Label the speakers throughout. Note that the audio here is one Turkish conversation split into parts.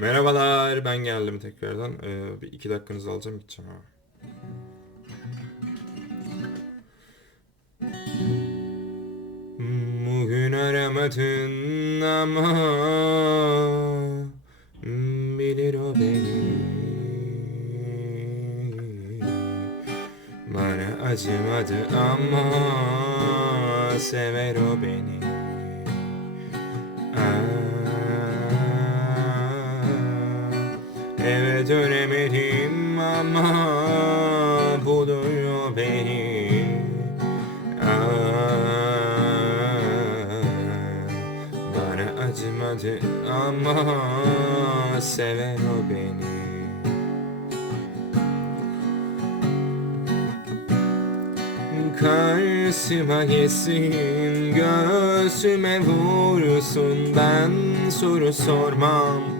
Speaker 1: Merhabalar ben geldim tekrardan. Ee, bir iki dakikanızı alacağım gideceğim ha. Bugün aramadın ama bilir o beni. Bana acımadı ama sever o beni. Eve dönemedim ama buluyor beni. Aa, bana acımadı ama sever o beni. Karşıma geçsin göğsüme vursun ben soru sormam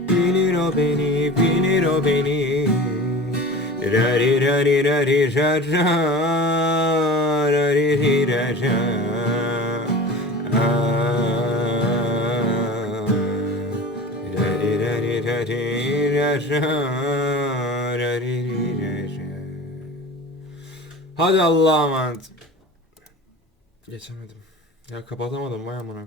Speaker 1: beni bilir o beni Rari rari rari rara rari ri rara Rari rari rari rara rari ri rara Hadi Allah'a emanet. Geçemedim. Ya kapatamadım vay amına.